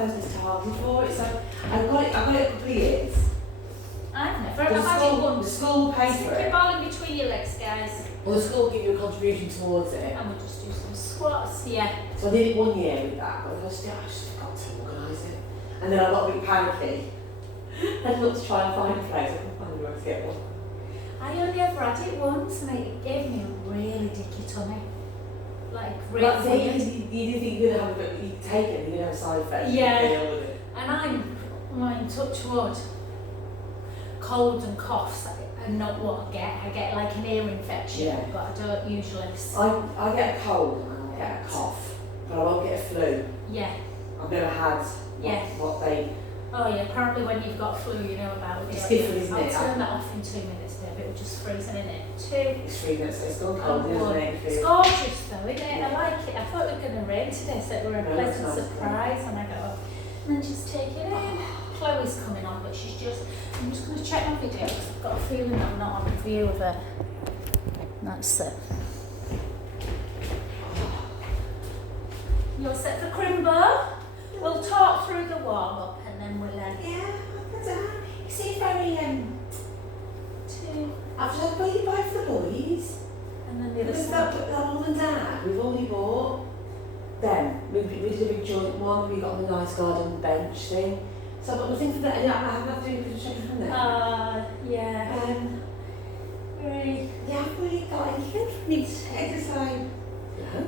person that's targeted for it. So I got it a couple of years. I've never. I've had it once. The school pays for Stick it. your ball in between your legs, guys. Well, the school give you a contribution towards it. And we'll just do some squats. Yeah. So I did it 1 year with that, but I just forgot to organise it. And then I got a bit panicky. I looked to try and find a place. I couldn't find where to get one. I only ever had it once, and it gave me a really dicky tummy. Like really. But see, you do think you're gonna have a bit, you take it and you're gonna have a side effect. Yeah. You deal with it. And I'm touch wood. Colds and coughs are not what I get. I get like an ear infection, Yeah. but I don't usually. I get a cold and I get a cough, but I won't get a flu. Yeah. I've never had Yeah. what they. Oh yeah, apparently when you've got flu, you know about it. It's different, isn't I'll it? turn that off in 2 minutes, babe. It will just freeze in it. 2. It's 3 minutes. It's gone cold, Oh, isn't it? it's gorgeous though, isn't it? Yeah. I like it. I thought it was going to rain today, so it were a No, pleasant it's nice, surprise. And I go, and then just take it in. Chloe's coming on, but I'm just going to check my video because I've got a feeling I'm not on view of her. That's it. You're set for Crimbo. We'll talk through the warm up and then we'll Yeah, I don't know. You see, very two, I've just got you buy for the boys. and then the other Because side. that mum and dad, we've already bought them. We did a big joint one. We got the nice garden bench thing. So I've got nothing for that. Yeah, I haven't had to do a picture from there. Yeah. Really. Yeah, I've really got anything for me to take this time. No.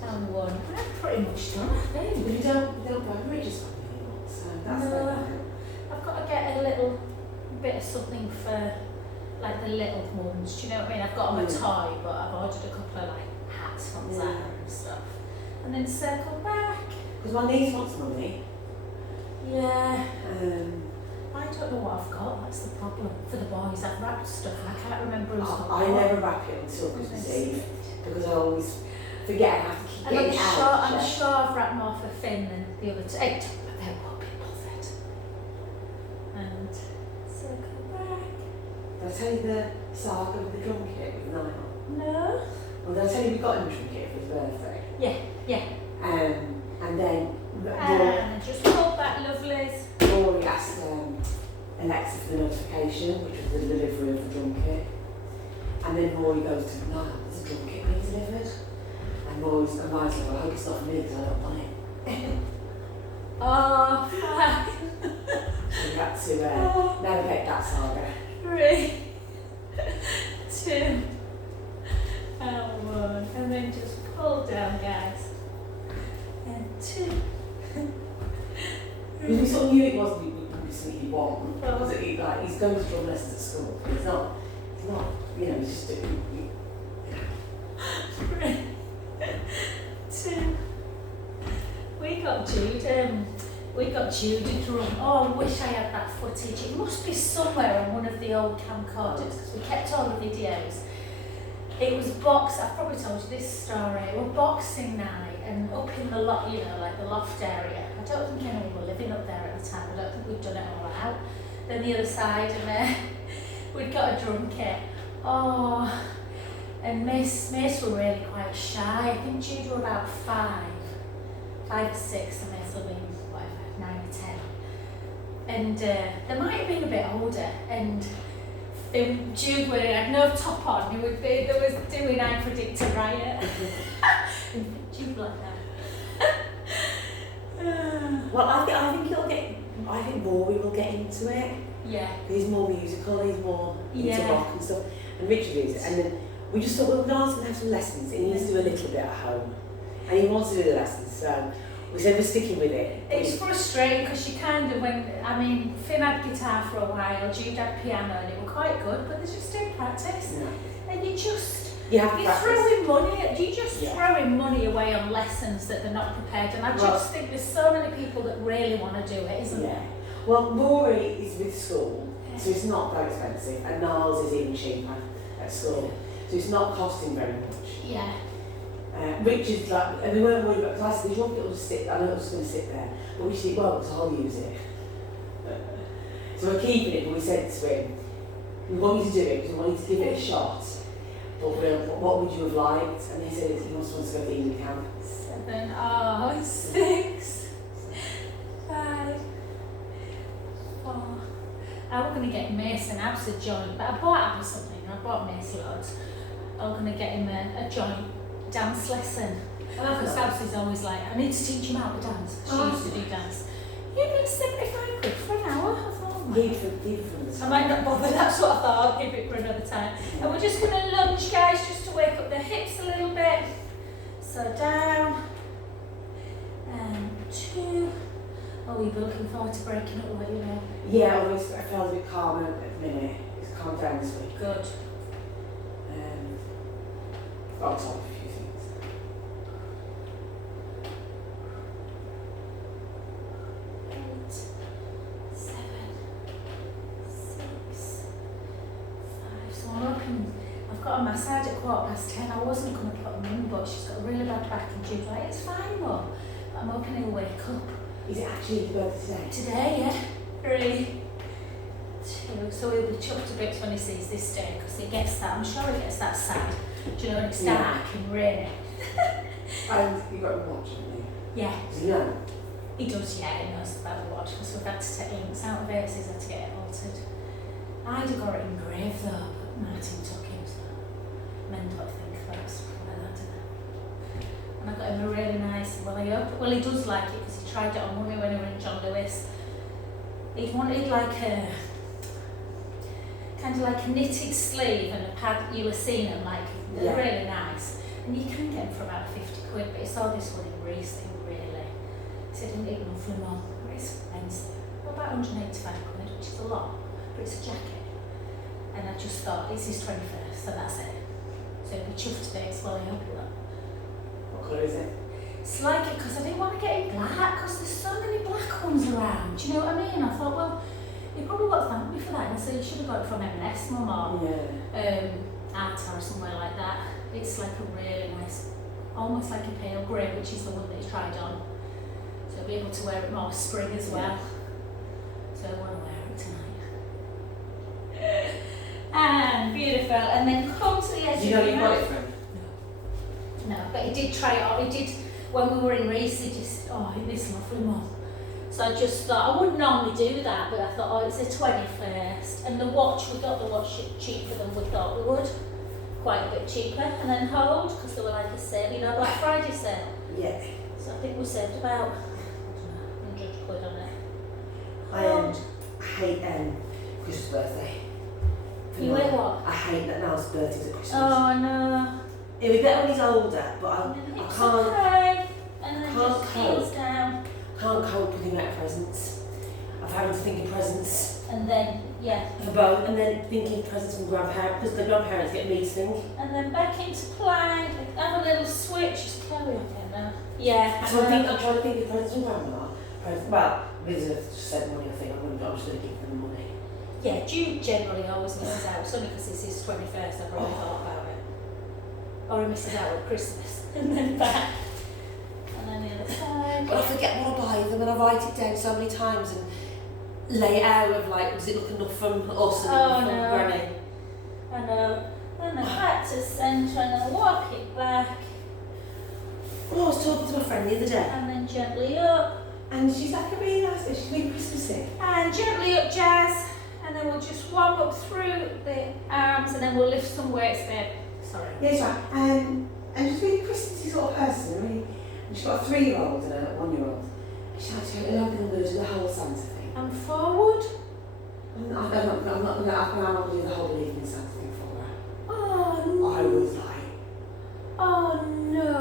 Down one. I'm pretty much done, I think. We don't buy Bridges from me anymore, so that's No. better. I've got to get a little bit of something for like the little ones. Do you know what I mean? I've got them a toy, but I've ordered a couple of like hats from Zara and stuff. And then circle back. Because my niece wants money. Yeah. I don't know what I've got. That's the problem for the boys. I've wrapped stuff and I can't remember who's got I what. never wrap it until Christmas Eve because I always forget and have to keep And getting it out. I'm sure I've wrapped more for Finn than the other two. Hey, but they won't be bothered. And circle back. Did I tell you the saga with the drum kit with Niall? No. Well, did I tell you we got him a drum kit for his birthday? Yeah. And then And just hold back, lovelies. Rory asked Alexa for the notification, which was the delivery of the drum kit. And then Rory goes to Niall, there's a drum kit being delivered. And Rory's like, well, I hope it's not for me because I don't want it. Oh, fuck. So we had to navigate that saga. 3, 2, and 1. And then just pull down, guys. And 2. We sort of knew it wasn't something he wanted. Oh. Because he's going to drum lessons at school. He's not, he's just doing. 3, 2. We got Jude a drum. Oh, I wish I had that footage. It must be somewhere on one of the old camcorders because we kept all the videos. It was I've probably told you this story. It was boxing night and up in the loft, like the loft area. I don't think anyone were living up there at the time. I don't think we'd done it all out. Then the other side and we'd got a drum kit. Oh, and Miss were really quite shy. I think Jude were about 5 or 6, and Miss were being whatever, 9 or 10. And they might have been a bit older. And Jude had no top on. They was doing I Predict a Riot. Jude like that. Well, I think Rory will get into it. Yeah. He's more musical, he's more into Yeah. rock and stuff. And Richard is. And then we just thought, well, Niall's going to have some lessons. He needs to do a little bit at home. And he wants to do the lessons, so we said we're sticking with it. It's frustrating because you kind of Finn had guitar for a while, Jude had piano, and it were quite good, but they just didn't practice. No. And you have to you're practice. throwing money away on lessons that they're not prepared. And I just think there's so many people that really want to do it, isn't there? Well, Rory is with school, so it's not very expensive, and Niall's is even cheaper at school, so it's not costing very much. Yeah. Richard's like, and we weren't worried about, because I said, do you want it to sit, I know it's going to sit there, but we said, well, so I'll use it. So we're keeping it, but we said to him, we want you to do it because we want you to give it a shot, but what would you have liked? And they said he wants to go to Ealing Camp. 7, 6, 5, I was going to get Mason Abs a joint, but I bought Abby something. I bought Mason loads. I was going to get him a joint dance lesson. Because Abs is always like, I need to teach him how to dance. She used to do dance. You need 75 quid for an hour? I thought, oh my God. I might not bother, that's what I thought, I'll keep it for another time. And we're just going to lunge, guys, just to wake up the hips a little bit. So down, and 2. Oh, you've been looking forward to breaking up, what you know? Yeah, I felt a bit calmer at the minute. It's calmed down this week. Good. I'll talk a few things. 8, 7, 6, 5. So I'm hoping, I've got a massage at 10:15. I wasn't going to put him in, but she's got a really bad back and she's like, it's fine though. But I'm hoping he'll wake up. Is it actually his birthday today? Today, yeah. Really. 2. So he'll be chuffed to bits when he sees this day, because he gets that, I'm sure he gets that sad. Do you know when it's dark and rainy? And you got a watch, haven't you? Yeah. Does he know? He does, yeah, he knows about the watch, because we've had to take links out of it, so he's had to get it altered. I'd have got it engraved though, but Martin took him, so mental I think that's like that, didn't it? And I got him a really nice, well he does like it, because he tried it on Mummy when he were in John Lewis. He wanted like a, kind of like a knitted sleeve and a pad, you'll have seen them, like, they're really nice. And you can get them for about 50 quid, but he saw this one in Greece, really. He said, didn't even offer them all, but it's expensive. Well, about 185 quid, which is a lot, but it's a jacket. And I just thought, it's his 21st, so that's it. So he'll be chuffed today, it's well, I hope that. What colour is it? It's like it, because I didn't want to get him black, because there's so many black ones around, do you know what I mean? I thought, well, you probably won't thank me for that, and so you should have got it from M&S, Mum, or Arta or somewhere like that. It's like a really nice, almost like a pale grey, which is the one that he tried on. So he'll be able to wear it more spring as well. So I want to wear it tonight. And beautiful, and then come to the edge. Do you know you got it from? No, but he did try it on. He did, when we were in Reese, he just, this lovely Mum. So I just thought, I wouldn't normally do that, but I thought, oh, it's the 21st. And the watch, we got the watch cheaper than we thought we would. Quite a bit cheaper. And then Hold, because they were like a sale, you know, Black Friday sale. Yeah. So I think we saved about, I don't know, 100 quid on it. I hate Christmas birthday. You wear what? I hate that Niall's birthday's at Christmas. Oh no. It'll be better when he's older, but I can't. Okay. And then can't just heels down. Can't cope with thinking about presents. I've had to think of presents And then, yeah. for both, and then thinking of presents from grandparents, because the grandparents get me to think. And then back into plank, have a little switch, just carry on there now. Yeah. So I'm trying to think of presents from grandma. Well, Liz has just said money, I think I'm just going to give them money. Yeah, Jude generally always misses out. It's only because it's his 21st, I've really thought about it. Or he misses out at Christmas, and then back. And then the other side. But I forget what I buy them, and I write it down so many times and lay it out of like, does it look enough from us and from Granny? I know. And then back to centre, and then walk it back. Well, I was talking to my friend the other day, And then gently up. and she's like a really nice, she's really Christmassy. And gently up, Jazz. And then we'll just warm up through the arms, and then we'll lift some weights there. Sorry. Yeah, that's right. And she's really Christmassy sort of person, really. And she's got a 3-year-old and a 1-year-old. She's like, I'm going to do the whole Santa thing. And forward. I'm not going to do the whole evening Santa thing for her. Oh no. I was like, Oh I no.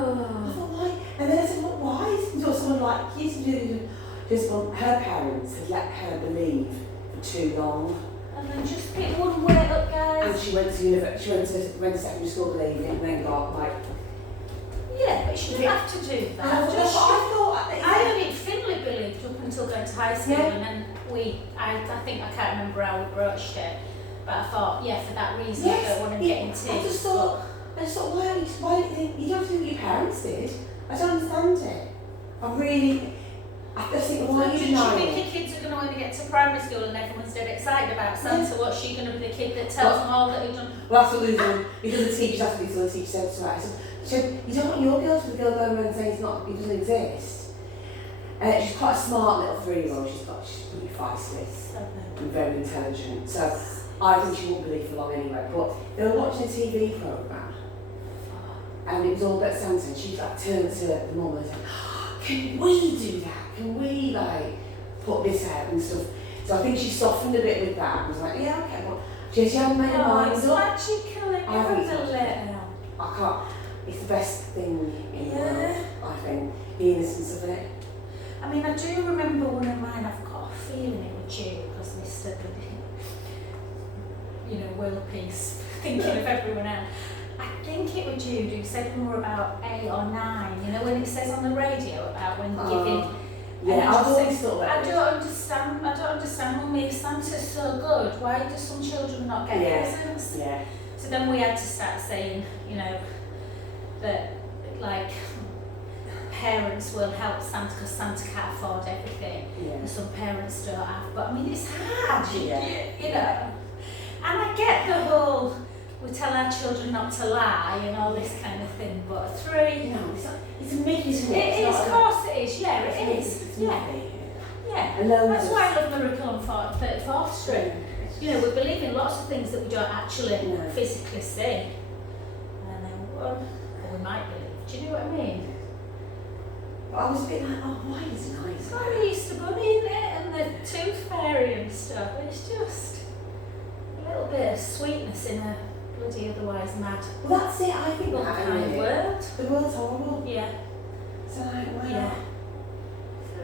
thought, why? And then I said, well, why? Or someone like, used to do, just want, her parents had let her believe for too long. And then just pick one weight up, And guys. she went to secondary school believing and then got like, Yeah, but you shouldn't have to do and I that. thought, I only Finley believed up until going to high school, Yeah. and then I think I can't remember how we broached it, but I thought, yeah, for that reason, I don't want him getting teased. I just thought, why do you think, you don't have to do what your parents did? I don't understand it. I just think, why are you Do you denying think it? your kids are going to want to get to primary school and everyone's dead excited about Santa? What's she going to be the kid that tells them all that he's done? Well, that's what Lou's doing. Because the teachers have to be so the teacher said to her. So you don't want your girl to be the girl going around saying he doesn't exist. She's quite a smart little 3-year-old. She's pretty feisty and very intelligent. So I think she won't believe for long anyway. But they were watching a TV programme and it was all about Santa, and she like turned to the mum and said, "Can we do that? Can we like put this out and stuff?" So I think she softened a bit with that and was like, "Yeah, okay." Well, she hadn't made her mind it's up. magical, it I think is a so. little. I can't. It's the best thing in the world. I think the innocence of it. I mean, I do remember one of mine, I've got a feeling it was you, because Mr. World Peace, thinking of everyone else. I think it was Jude who said more about 8 or 9, when it says on the radio about when giving. Yeah, I've always thought that. I don't understand, Mummy, if Santa's so good, why do some children not get presents? Yeah. So then we had to start saying, that, like, parents will help Santa because Santa can't afford everything. Yeah. And some parents don't have, but I mean, it's hard, Yeah. And I get the whole, we tell our children not to lie and all this kind of thing, but 3, It's a myth, isn't it? it is, of course it is, yeah, it is. It's Yeah, mythy. yeah. And That's why I love Miracle on 34th Street. We believe in lots of things that we don't actually physically see. And then, or we might believe. Do you know what I mean? But I was a bit like, oh, why is it nice? It's like the Easter Bunny, isn't it? And the Tooth Fairy and stuff. It's just a little bit of sweetness in a bloody otherwise mad Well, that's it. I think that kind world. the world's horrible. Yeah. So like, wow. Yeah.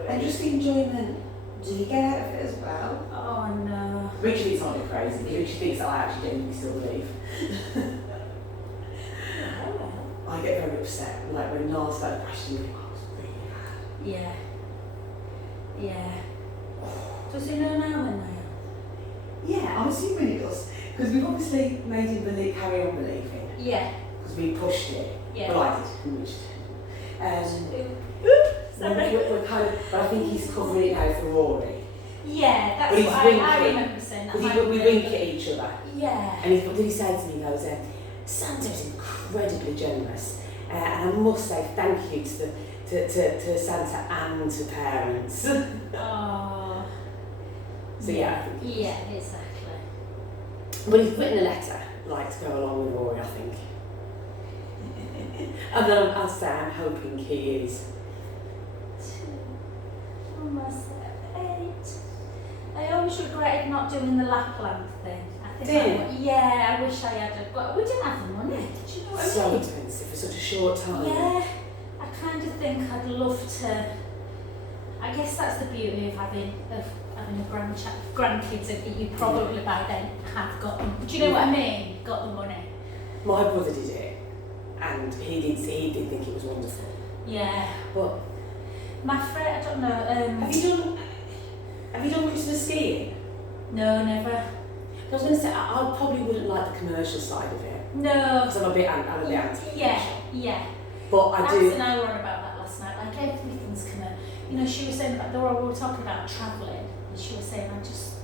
And just the enjoyment. Do you get out of it as well? Oh no. Richard thinks I'm a bit crazy because Richard thinks that I actually genuinely still believe. Oh well. I get very upset, like when Niall started questioning me. I was really bad. Yeah. Yeah. Does he know now when they Yeah, I'm assuming he does. Because we've obviously made him carry on believing. Yeah. Because we pushed it. Yeah. Well, I did, and Richard didn't. We're kind of, but I think he's covering it now for Rory. Yeah, that's But he's what I winking. remember saying that. Because we wink at each other. Yeah. And what did he say to me? He goes, Santa's incredibly generous. And I must say thank you to Santa and to parents. Oh. So yeah, I think. Yeah, exactly. But he's written a letter, like, to go along with Rory, I think. And then I'll say I'm hoping he is. 2, almost 8. I always regretted not doing the Lapland thing. I think yeah, I wish I had. But we didn't have the money. Do you know what I So mean? expensive for such a short time. Yeah, I kind of think I'd love to. I guess that's the beauty of having a grandkids that you probably by then have got them. Do you know what I mean? Got the money. My brother did it, and he did think it was wonderful. Yeah. But My friend, I don't know. have you done Christmas skiing? No, never. I was going to say I probably wouldn't like the commercial side of it No. because I'm a bit anti. Yeah. But I Alex do. and I were on about that last night. Like everything's coming. She was saying that we were talking about travelling, and she was saying I just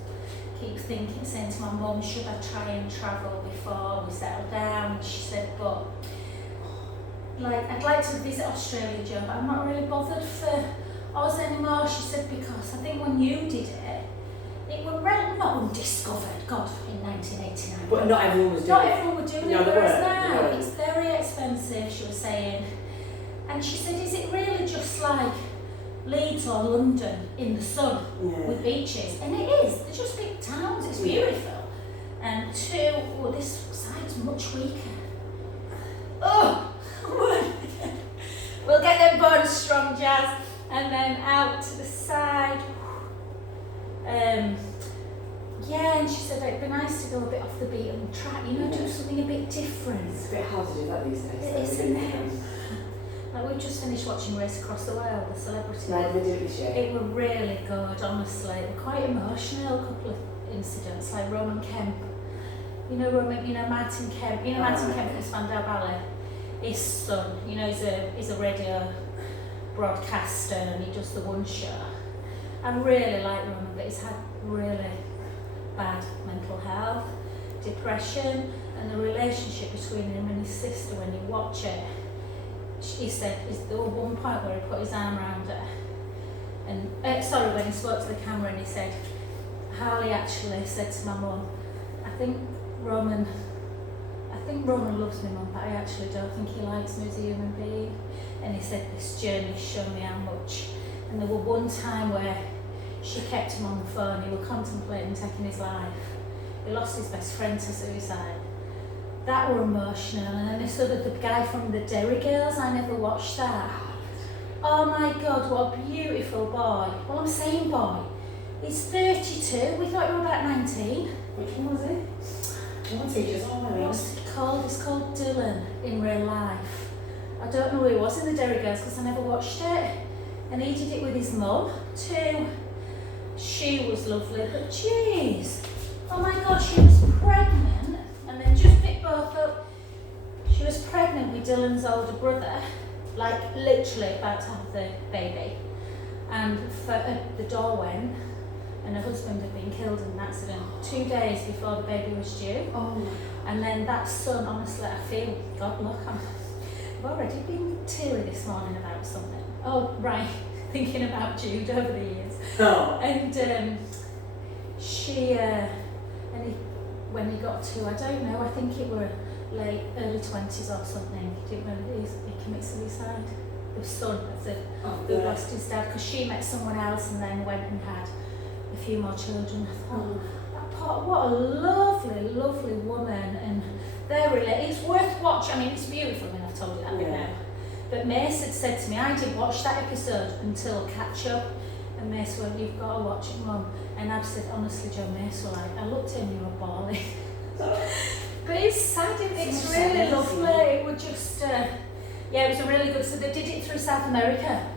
keep saying to my mum, should I try and travel before we settle down? And she said, but like I'd like to visit Australia, Joe, but I'm not really bothered for Oz anymore. She said because I think when you did it was not undiscovered. God, in 1989. But not everyone was doing Not it. everyone were doing No, it, they whereas weren't, they now weren't. it's very expensive, she was saying. And she said, is it really just like Leeds or London in the sun with beaches? And it is, they're just big towns, it's beautiful. And 2, this side's much weaker. Oh, we'll get them bones strong, Jazz. And then out to the side. Yeah, and she said it'd be nice to go a bit off the beaten track, do something a bit different. It's a bit hard to do that these days. It is, though, isn't really. it? Like we just finished watching Race Across the World, the celebrity. Right, we do it this year. It were really good, honestly. They were quite emotional, a couple of incidents, like Roman Kemp. Martin Kemp. Martin Kemp from Spandau Ballet. His son, he's a radio broadcaster and he does the One Show. I really like Roman, but he's had really bad mental health, depression, and the relationship between him and his sister when you watch it. He said there was one point where he put his arm around her And sorry, when he spoke to the camera and he said, Harley actually said to my mum, I think Roman loves me, mum, but I actually don't think he likes me as a human being. And he said, this journey's shown me how much. And there was one time where she kept him on the phone, he was contemplating taking his life. He lost his best friend to suicide. That were emotional. And then this other, the guy from the Derry Girls, I never watched that. Oh my God, what a beautiful boy. Well, I'm saying boy. He's 32, we thought he was about 19. Which one was it? One teacher's on What's it called? It's called Dylan in real life. I don't know who he was in the Derry Girls because I never watched it. And he did it with his mum too. She was lovely, but jeez. Oh my God, she was pregnant and then just picked both up. She was pregnant with Dylan's older brother, like literally about to have the baby. And the door went and her husband had been killed in an accident 2 days before the baby was due. Oh. And then that son, honestly, I feel, God, look, I've already been teary this morning about something. Oh, right, thinking about Jude over the years. Oh. And when he got to, I don't know, I think it were late, early 20s or something, he committed suicide. The son who lost his dad, because she met someone else and then went and had a few more children. I thought, what a lovely, lovely woman, and they're really, it's worth watching. I mean, it's beautiful, I mean, I've told you that now. But Mace had said to me, I didn't watch that episode until catch up, and Mace went, you've got to watch it, Mum. And I've said, honestly, Joe, Mace was like, I looked at him, you were bawling. But it's sad, it's really lovely. It was just, yeah, it was a really good, so they did it through South America.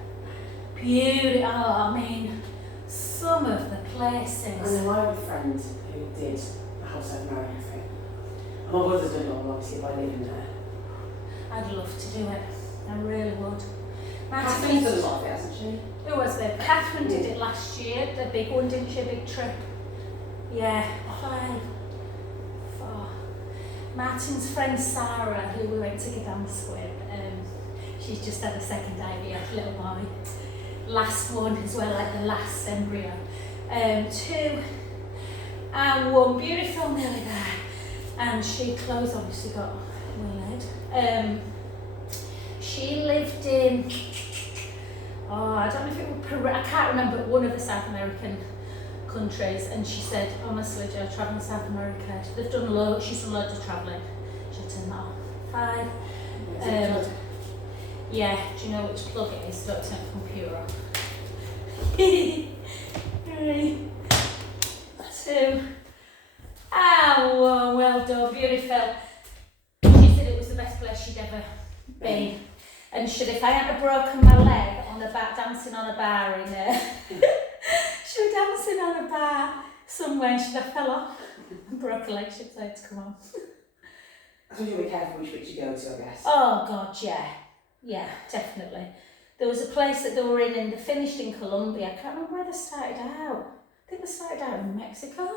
Beautiful, I mean, some of the places. I know I have a friend who did a House of America thing. And my brother's done it all, obviously, by living there. I'd love to do it, I really would. Catherine's done a lot of it, hasn't she? Who was there? Catherine did it last year, the big one, didn't she? A big trip. Yeah, 5, 4. Martin's friend Sarah, who we went to Gdansk with, she's just had a second IVF, little boy. Last one as well, like the last embryo. 2 and 1, beautiful, nearly there. And Chloe's obviously got Willard. She lived in, I don't know if it was Peru, I can't remember, one of the South American countries, and she said, honestly, Joe, travelling to South America, she's done loads of travelling. She'll turn that off. 5. Yeah, do you know which plug it is? Don't turn the computer off. 3, 2. Oh, well done, beautiful. She said it was the best place she'd ever been. And if I hadn't broken my leg on the back dancing on a bar in she was dancing on a bar somewhere and she'd have fell off and broke a leg, she'd say to come on. I suppose you'll be careful which bit you go to, I guess. Oh God, yeah. Yeah, definitely. There was a place that they were in and they finished in Colombia. I can't remember where they started out. I think they started out in Mexico.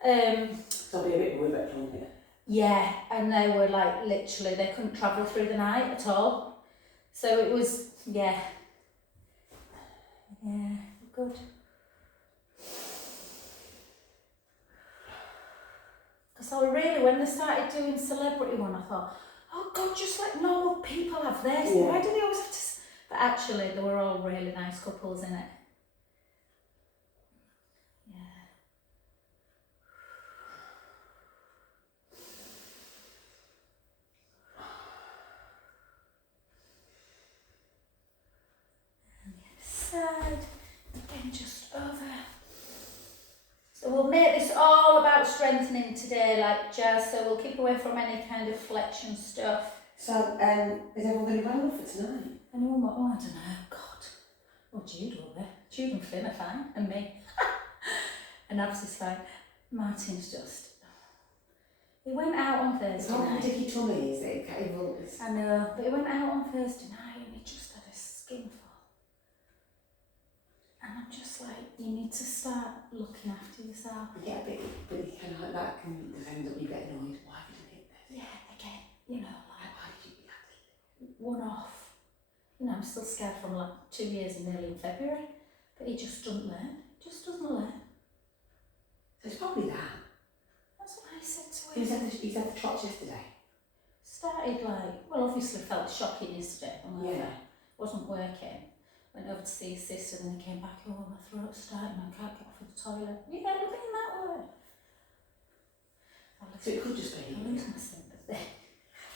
So it'll be a bit weird about Colombia. Yeah, and they were like literally, they couldn't travel through the night at all. So it was, yeah, good. Because I really, when they started doing celebrity one, I thought, oh God, just like normal people have this. Yeah. Why do they always have to? But actually, they were all really nice couples in it. Side, again just over. So we'll make this all about strengthening today, like Jazz, so we'll keep away from any kind of flexion stuff. So, is everyone going to be well enough for tonight? Anyone what? Oh, I don't know, God. Well, Jude will be. Jude and Finn are fine, and me. And Abs is fine. Martin's just... He went out on Thursday night. It's dicky tummy, is it? I know, but he went out on Thursday night and he just had a skinful. And I'm just like, you need to start looking after yourself. Yeah, but you can, like, that can end up you getting annoyed. Why did you hit this? Yeah, again, you know, like, Why did you react? one off. You know, I'm still scared from like 2 years and nearly in February. But he just doesn't learn. Just doesn't learn. So it's probably that. That's what I said to him. He's had the trots yesterday. Started like, well, obviously felt shocking yesterday when Yeah. wasn't working. Went over to see his sister, and then he came back, oh, my throat's starting, I can't get off of the toilet. Yeah, looking that way. So it could just I be. lose my sympathy.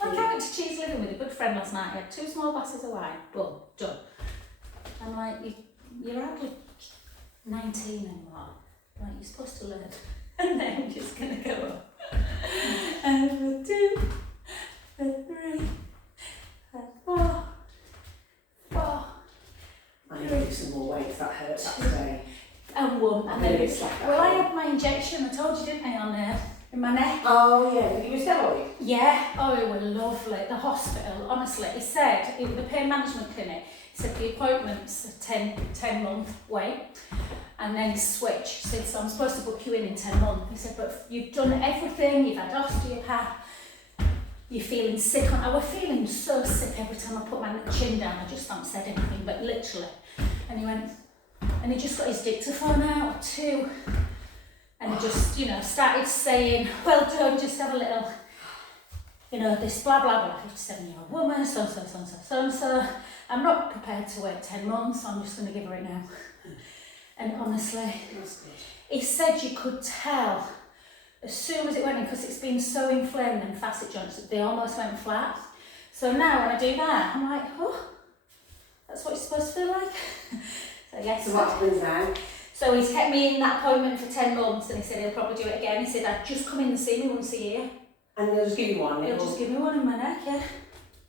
I went to Cheese Living with a good friend last night. He had 2 small glasses of wine. Boom, done. I'm like, you're hardly 19 anymore. Like, you're supposed to learn. And then we're just going to go up. And for 2, for 3, for 4, 4. I need to do some more weights, that hurts that today. And 1. And then it's like that. well, I had my injection, I told you, didn't I, on there? In my neck. Oh yeah, did you use steroid? Yeah, oh, it was lovely. The hospital, honestly, he said, it was the pain management clinic, he said the appointment's a 10-month wait, and then switch. He said, so I'm supposed to book you in 10 months. He said, but you've done everything, you've had osteopath, you're feeling sick. I was feeling so sick every time I put my chin down, I just haven't said anything, but literally. And he went, and he just got his dictaphone out too. And he just, started saying, well done, just have a little, this blah, blah, blah, 57-year-old woman, so. I'm not prepared to wait 10 months, so I'm just going to give her it now. And honestly, he said you could tell as soon as it went in, because it's been so inflamed and facet joints that they almost went flat. So now when I do that, I'm like, oh, that's what it's supposed to feel like. So yes. So what happens now? So he's kept me in that appointment for 10 months, and he said he'll probably do it again. He said I'd just come in and see me once a year. And they'll just give you one? He'll just give me one in my neck, yeah.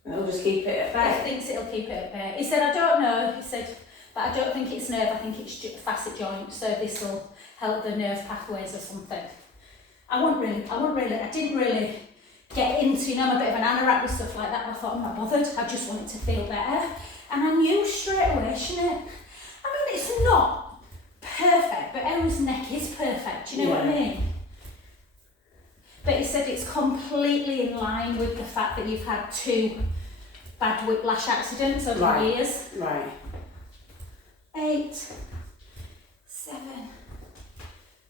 And they'll just keep it at He bay? thinks it'll keep it at bay. He said, I don't know. He said, but I don't think it's nerve, I think it's facet joint, so this will help the nerve pathways or something. I didn't really get into, I'm a bit of an anorak with stuff like that. I thought, I'm not bothered, I just want it to feel better. And I knew straight away, it's not perfect, but Emma's neck is perfect, do you know what I mean? But he said it's completely in line with the fact that you've had 2 bad whiplash accidents over the years. Right. 8, 7,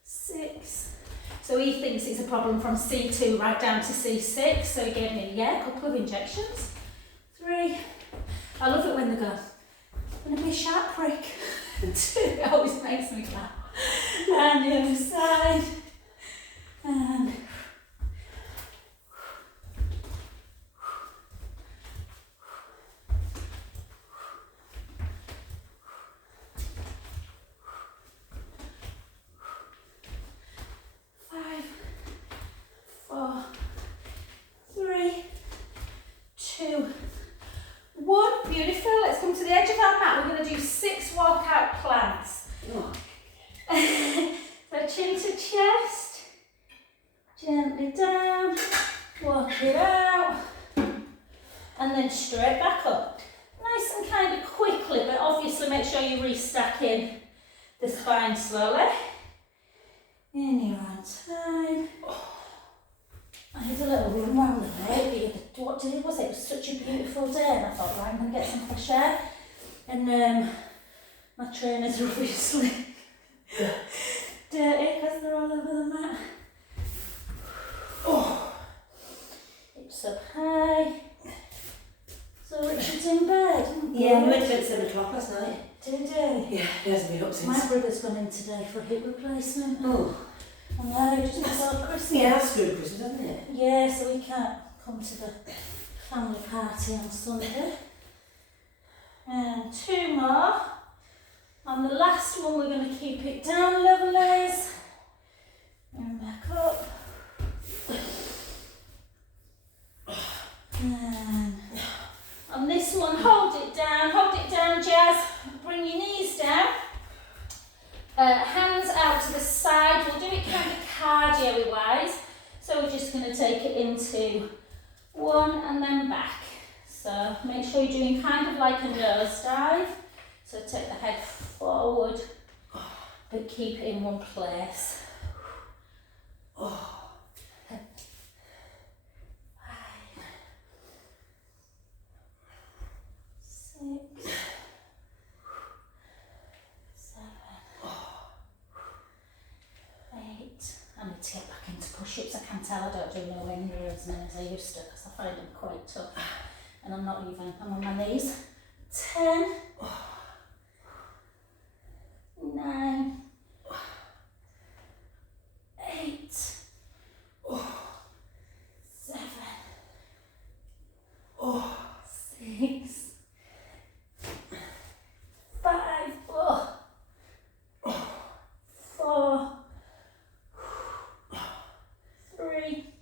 6. So he thinks it's a problem from C2 right down to C6, so he gave me, a couple of injections. 3. I love it when they go, gonna be a sharp prick. 2, it always makes me laugh. And the other side. And beautiful. Let's come to the edge of our mat. We're going to do 6 walkout planks. Oh. So chin to chest, gently down, walk it out, and then straight back up. Nice and kind of quickly, but obviously make sure you're restacking the spine slowly. In your own time. I had a little run round the lake. What day was it? It was such a beautiful day, and I thought, right, I'm going to get some fresh air. And my trainers are obviously dirty because they're all over the mat. Oh, hips up high. So Richard's in bed. Yeah, we went to bed at 7 o'clock last night. Did he? Yeah, he hasn't been up since. My brother's gone in today for a hip replacement. Oh. I know, just before Christmas. Yeah, that's good Christmas, isn't it? Yeah, so we can't come to the family party on Sunday. And 2 more. On the last one, we're going to keep it down, lovelies. And back up. And on this one, hold it down, Jazz. Bring your knees down. Hands out to the side. We'll do it kind of cardio wise. So we're just going to take it into 1 and then back. So make sure you're doing kind of like a nose dive. So take the head forward, but keep it in one place. 5, 6, 7, push-ups. I can tell I don't do nowhere near as many as I used to because I find them quite tough. And I'm on my knees. 10, 9, 8, 7, 6, 5, 4, 3,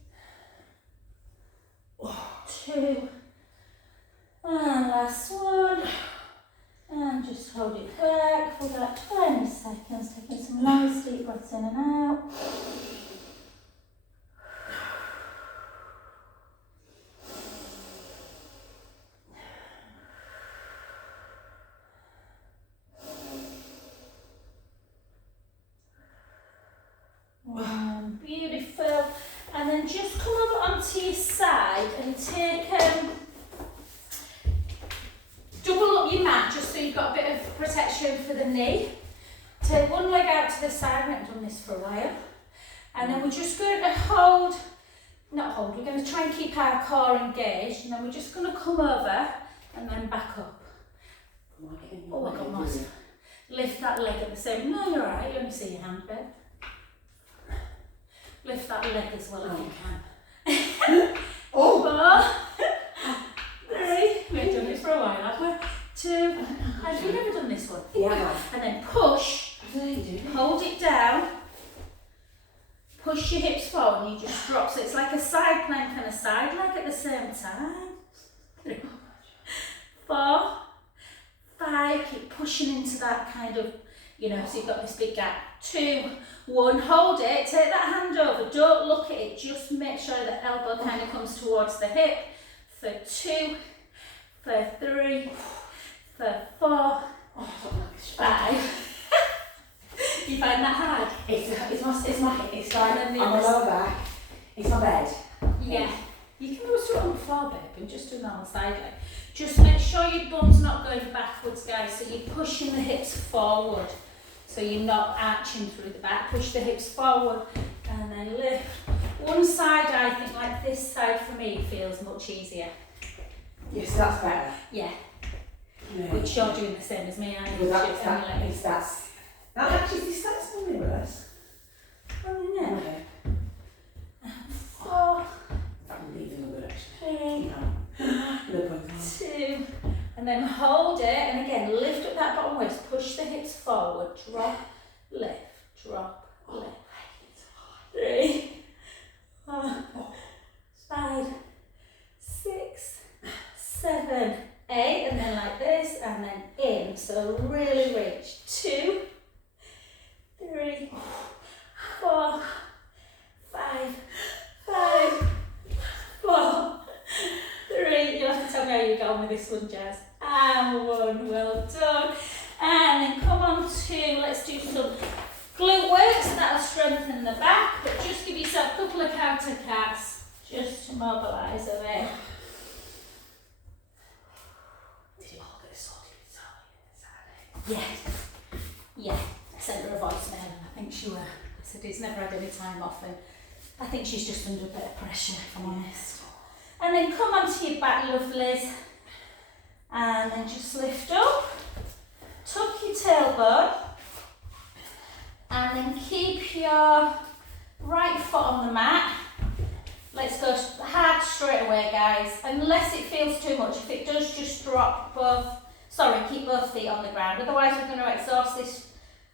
2, and last one. And just hold it back for about 20 seconds, taking some nice deep breaths in and out. Beautiful. And then just come over onto your side and take double up your mat just so you've got a bit of protection for the knee. Take one leg out to the side. We haven't done this for a while. And then we're just going to we're going to try and keep our core engaged, and then we're just going to come over and then back up. Oh, I got lost. Lift that leg at the same. No, you're alright, you only see your hand, babe. Lift that leg as well if you can. 4, 3, we've done this for a while, haven't we? 2, have you never done this one? Yeah. And then push, hold it down, push your hips forward and you just drop. So it's like a side plank and a side leg at the same time. 3, 4, 5, keep pushing into that kind of, so you've got this big gap. 2, 1, hold it, take that hand over, don't look at it, just make sure the elbow kind of comes towards the hip. For 2, for 3, for 4, 5. You find that hard? It's my lower back, it's my bed. Yeah. You can always do it on the floor, babe, and just do that on the side leg. Just make sure your bum's not going backwards, guys, so you're pushing the hips forward. So you're not arching through the back. Push the hips forward and then lift. One side, I think, like this side for me, feels much easier. Yes, that's better. Yeah. Which you're doing the same as me, aren't you? That actually, this starts in reverse. Oh, yeah. Okay. 4, I'm leaving a good actually. 2, and then hold it, and again, lift up that bottom waist, push the hips forward, drop, lift, drop, lift. 3, 4, 5, 6, 7, 8, and then like this, and then in, so really reach. 2, 3, 4, 5, 4, 3. You'll have to tell me how you're going with this one, Jazz. And 1, well done. And then come on to, let's do some glute works, that'll strengthen the back, but just give yourself a couple of counter cats just to mobilise a bit. Did you all get sorted with Sally? Yeah. I sent her a voicemail and I think she said he's never had any time off, and I think she's just under a bit of pressure, if I'm honest. And then come onto your back, lovelies, and then just lift up, tuck your tailbone, and then keep your right foot on the mat. Let's go hard straight away, guys, unless it feels too much. If it does, just keep both feet on the ground. Otherwise, we're going to exhaust this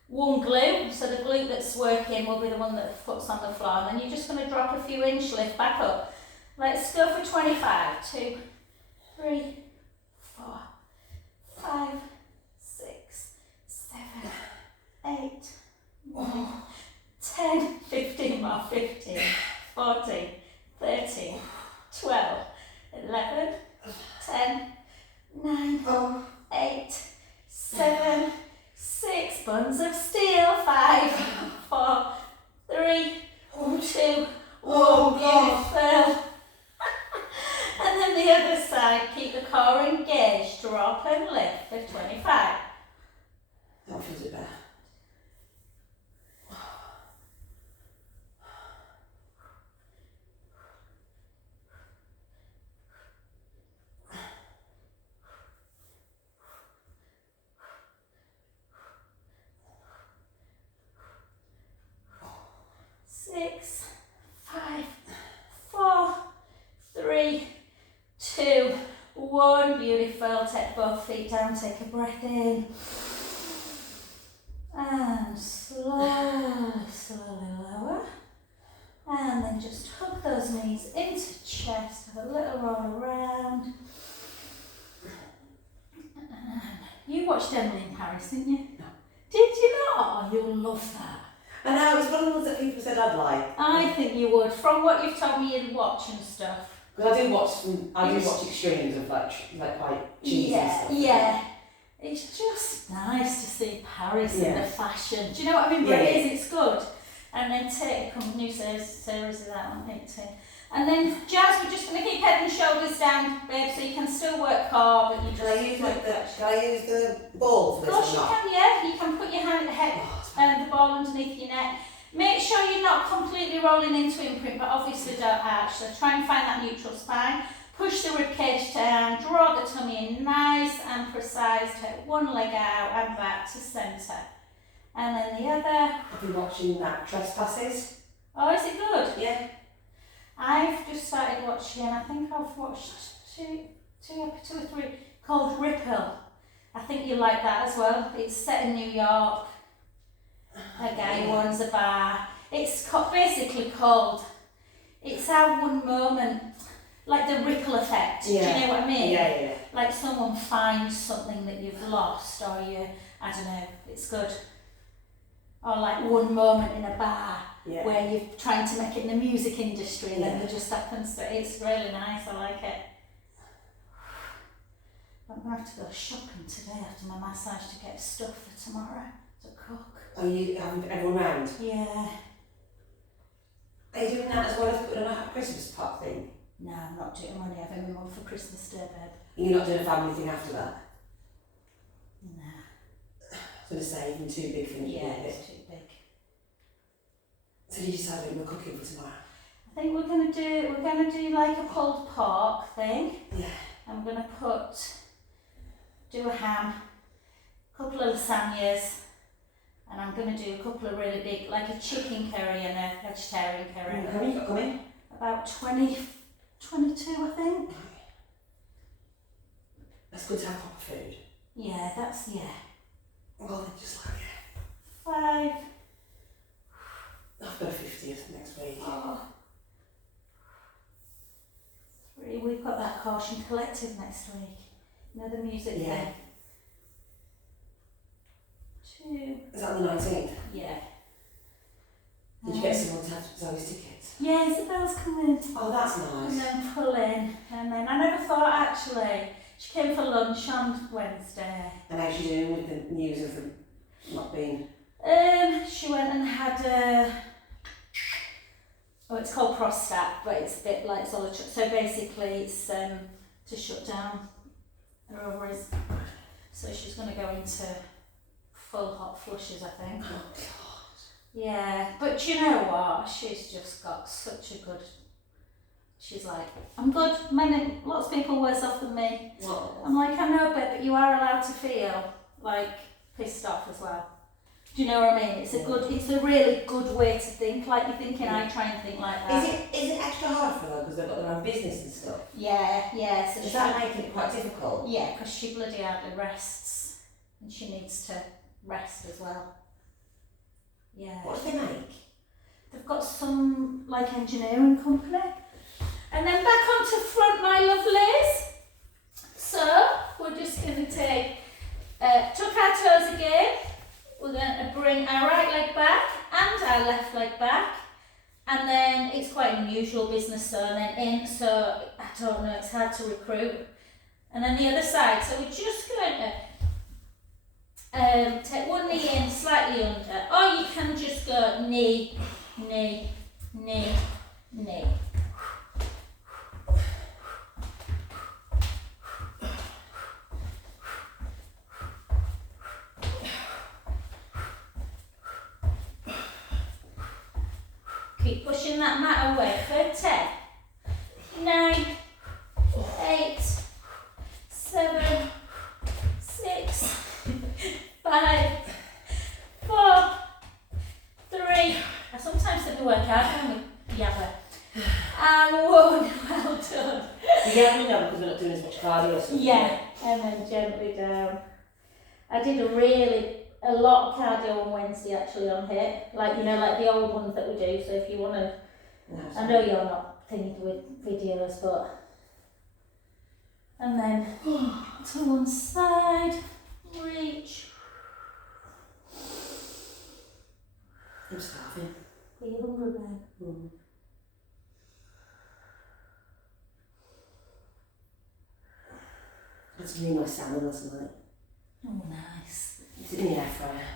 one glute, so the glute that's working will be the one that foot's on the floor, and then you're just going to drop a few inch, lift back up. Let's go for 25. 2, 3, 4, 5, 6, 7, 8, 9, 10, 15 more, 15, 14, 13, 12, 11, 10, 9, 8, 7, 6, buns of steel, 5, 4, 3, 2, 1, beautiful. And then the other side, keep the core engaged, drop and lift for 25. That feels a bit better. 6, 5, 4, 3, 2, 1. Beautiful. Take both feet down, take a breath in. And slowly lower. And then just hug those knees into chest, have a little roll around. You watched Emily in Paris, didn't you? No. Did you not? Oh, you'll love that. And now it's one of the ones that people said I'd like. I think you would, from what you've told me you'd watch and stuff. Because I do watch extremes of like quite cheesy stuff. Yeah. It's just nice to see Paris and the fashion. Do you know what I mean? But Yeah, it is, it's good. And then take a new series of that one, 18. And then Jazz, we're just going to keep head and shoulders down, babe, so you can still work hard, but you just... Can I use the ball for Of this course or you not? can, yeah. You can put your hand, the ball underneath your neck. Make sure you're not completely rolling into imprint, but obviously don't arch. So try and find that neutral spine. Push the rib cage down, draw the tummy in nice and precise. Take one leg out and back to centre. And then the other. I've been watching that Trespasses. Oh, is it good? Yeah. I've just started watching, I think I've watched two or three, called Ripple. I think you like that as well. It's set in New York. A guy owns a bar. It's basically called, it's our one moment, like the ripple effect. Do you know what I mean? Yeah. Like someone finds something that you've lost, or I don't know, it's good. Or like one moment in a bar where you're trying to make it in the music industry and then there just happens to, it's really nice, I like it. I'm going to have to go shopping today after my massage to get stuff for tomorrow to cook. Are you having everyone round? Yeah. Are you doing that as well as putting on a Christmas pot thing? No, I'm not doing. I'm only having my mum for Christmas Day, babe. You're not doing a family thing after that? No. I was going to say, even too big for me. Yeah, it's too big. So did you decide what you were cooking for tomorrow? I think we're gonna do like a pulled pork thing. Yeah. I'm gonna do a ham, a couple of lasagnas, and I'm gonna do a couple of really big, like a chicken curry and a vegetarian curry. How many you got coming? About 20, 22, I think. That's good to have hot food. Yeah, that's, yeah. Well, then just like, 5. I've got a 50th next week. Oh. 3. We've got that Caution Collective next week. You know, the music thing. 2. Is that on the 19th? Yeah. Did you get someone to have Zoe's tickets? Yeah, Isabel's coming. Oh, that's And nice. then pull in. And then I never thought actually, she came for lunch on Wednesday. And how's she doing with the news of them not being? She went and had it's called Prostat, but it's a bit like solid. So basically it's to shut down her ovaries. So she's going to go into full hot flushes, I think. Oh, God. Yeah, but you know what? She's just got such a good... She's like, I'm good, lots of people worse off than me. Well, I'm like, I know, but you are allowed to feel like pissed off as well. Do you know what I mean? It's a really good way to think. Like you're thinking, I try and think like that. is it extra hard for her because they've got their own business and stuff? Yeah. So Does that make it quite difficult? Yeah, because she bloody hardly rests, and she needs to rest as well. Yeah. What do they make? They've got some like engineering company. And then back onto front, my lovelies. So we're just going to take, tuck our toes again. We're going to bring our right leg back and our left leg back. And then it's quite an unusual business, so and then in, so I don't know, it's hard to recruit. And then the other side, so we're just going to take one knee in, slightly under, or you can just go knee, knee, knee, knee. Keep pushing that mat away for 10, 9, 8, 7, 6, 5, 4, 3. Sometimes the going to work out, can we? Yeah. And one, well done. You get me now because we're not doing as much cardio or something. Yeah, and then gently down. I did a lot of cardio on Wednesday actually on HIIT, like like the old ones that we do. So if you want to, I know you're not thinking with videos, but and then to one side, reach. I'm starving. Are you hungry then? Mm. That's really nice salmon last night. Oh, nice. It's in the air fryer.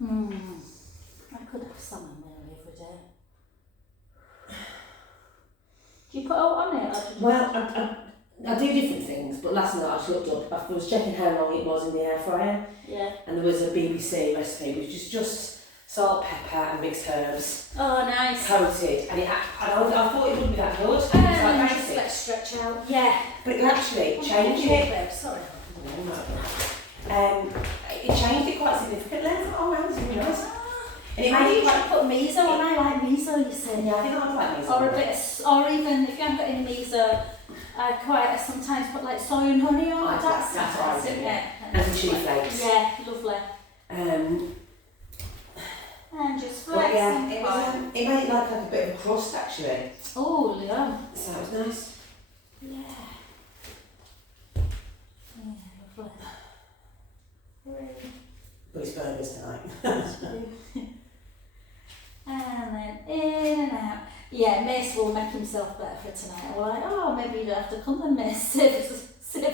I could have salmon nearly every day. Do you put out on it? Well, I do different things, but last night I just looked up, I was checking how long it was in the air fryer, Yeah. and there was a BBC recipe which is just salt, pepper and mixed herbs, Oh, nice. coated, and I thought it wouldn't be that good, it was Just like basic, let's stretch out. Yeah. but it actually changed it. Sorry. It changed it quite significantly. I thought, oh wow, this is really nice. And it I made it usually quite, put miso on. I like miso, you see. yeah, I think I like this. Or a bit, or even if you haven't got any miso, I sometimes put like soy and honey on. Oh, that's what I do, it, yeah. And some chili flakes. Yeah, lovely. And just But flex yeah, and it made it like a bit of a crust actually. Oh, yum. So it was nice. Yeah. Yeah, lovely. But it's burgers tonight. And then in and out. Yeah, Mace will make himself better for tonight. We're like, oh, maybe you don't have to come then, Mace. Save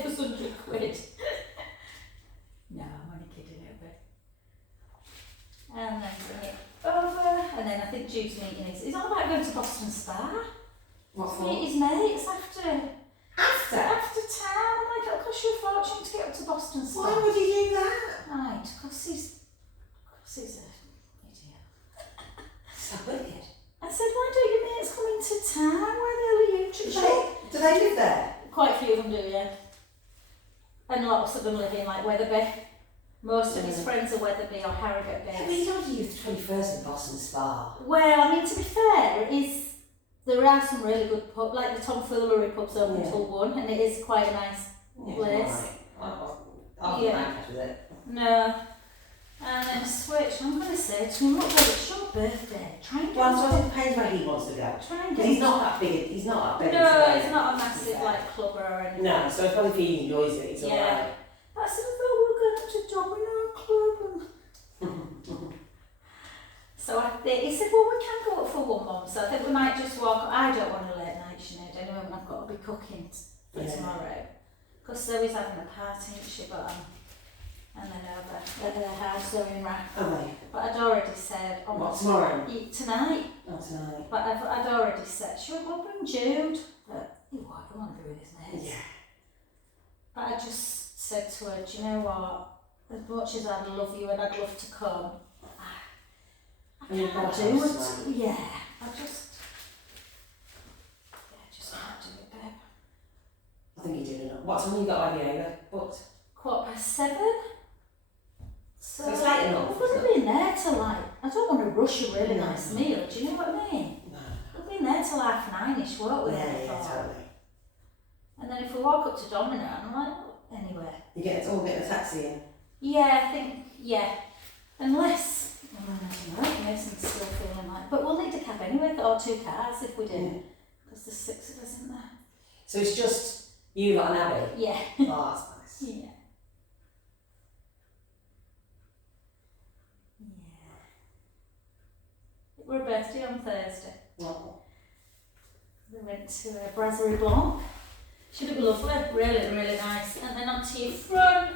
us £100. No, I'm only kidding a bit. And then bring it over. And then I think Jude's meeting he's all about going to Boston Spa. What To for? meet his mates after After? town. I'm like, it'll cost you a fortune to get up to Boston Spa. Why would you do that? Right, because he's a idiot. So wicked. I said, why don't your mates come into town? Where the hell are you? Do they live there? Quite a few of them do, yeah. And lots of them live in like Wetherby. Most of his friends are Wetherby or Harrogate Yeah, but based. you don't do your 21st in Boston Spa. Well, I mean, to be fair, there are some really good pubs, like the tomfoolery pub's open till 1, and it is quite a nice place. Right. I'll be back with it. No. And then switch. I'm going to say to him, look, babe, it's your birthday. Try and get Well, so it depends where he wants to go. Try and Because get he's not that big. He's not that big. No, he's not a massive like clubber or anything. No, so if only he enjoys it, it's Yeah. alright. I said, I thought we were going to Domino Club. And so he said, well, we can go up for one, Mum. So I think we might just walk. I don't want a late night, Sinead, anyway, when I've got to be cooking for tomorrow. Because Zoe's having a party, isn't she? But and then over at her house, Zoe and Raph. Okay. But I'd already said, What, tomorrow? Tonight. Oh, tonight. But I'd already said, sure, we'll bring Jude. But I don't want to be with his mates. Yeah. But I just said to her, do you know what? As much as I love you and I'd love to come, I And you've can't got a do house it. Yeah, I just can't do it, babe. I think you're doing it. What time you got IBA booked? 7:15. So it's late enough, I've isn't been there till like, I don't want to rush a really nice meal, do you know what I mean? No. We've been there till 9:30ish, won't we? Yeah, totally. And then if we walk up to Domino, I'm like, oh, anyway. You get a taxi in. Yeah, I think, yeah. Unless, I don't know, Mason's still feeling like, but we'll need a cab anyway, or 2 cars if we do, because there's 6 of us, isn't there? So it's just you lot and Abby? Yeah. Oh, that's nice. Yeah. We're birthday on Thursday. Oh. We went to Brasserie Blanc. Should be lovely, really, really nice. And then onto your front,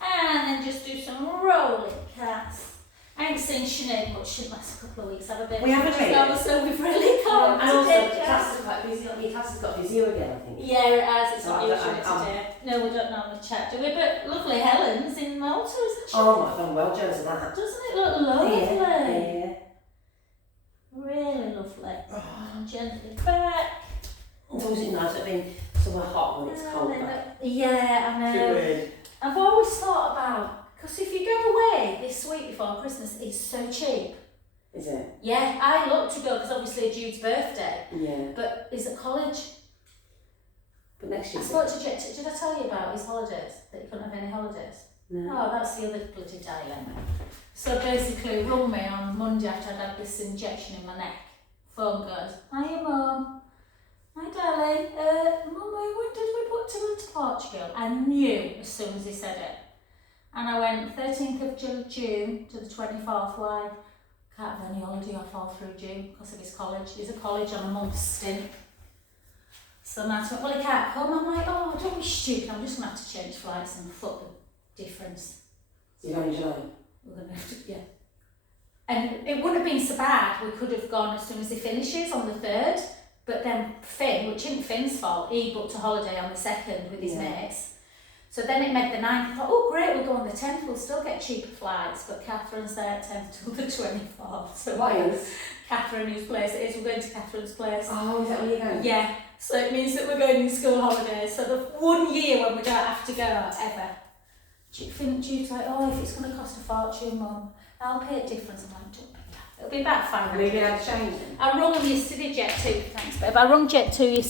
and then just do some rolling cats. I ain't seen Sinead much in the last couple of weeks, have I been? We haven't been. So we've really come And also, today, the class is quite busy. Your class has got busier again, I think. Yeah, it has. It's So unusual today. No, we don't normally chat, do we? But lovely Helen's in Malta, isn't she? Oh, my God, well jealous of that. Doesn't it look lovely? Yeah. Really lovely. And gently back. It's always nice. I mean, somewhere hot when it's cold. Yeah, I know. Good. I've always thought about, because if you go away this week before Christmas, it's so cheap. Is it? Yeah, I looked to go because obviously Jude's birthday, Yeah. but he's at college. But next I year. spoke to Jet. Did I tell you about his holidays? That he couldn't have any holidays? No. Oh, that's the other bloody dilemma. So basically, rung me on Monday after I'd had this injection in my neck. Phone goes, hiya Mum. Hi darling. Mummy, when did we book to go to Portugal? I knew as soon as he said it. And I went 13th of June to the 24th. Why? Can't have any holiday off all through June because of his college. He's at college on a month's stint. So Matt went, well, he can't come. I'm like, oh, don't be stupid. I'm just going to have to change flights and foot the difference. So you're going in July? We're going to have to, yeah. And it wouldn't have been so bad. We could have gone as soon as he finishes on the 3rd. But then Finn, which isn't Finn's fault, he booked a holiday on the 2nd with his mates. So then it made the 9th. I thought, oh great, we'll go on the 10th. We'll still get cheaper flights. But Catherine's there at 10th till the 24th. So What is? Catherine, whose place it is, we're going to Catherine's place. Oh, is that where you're going? Yeah. So it means that we're going in school holidays. So the 1 year when we don't have to go ever. Jude's like, oh, if it's going to cost a fortune, Mum, I'll pay a difference. I'm like, don't pay that. It'll be about 500. Have you been able to change them? I rung them yesterday, Jet2, thanks babe. I rung Jet2 yesterday.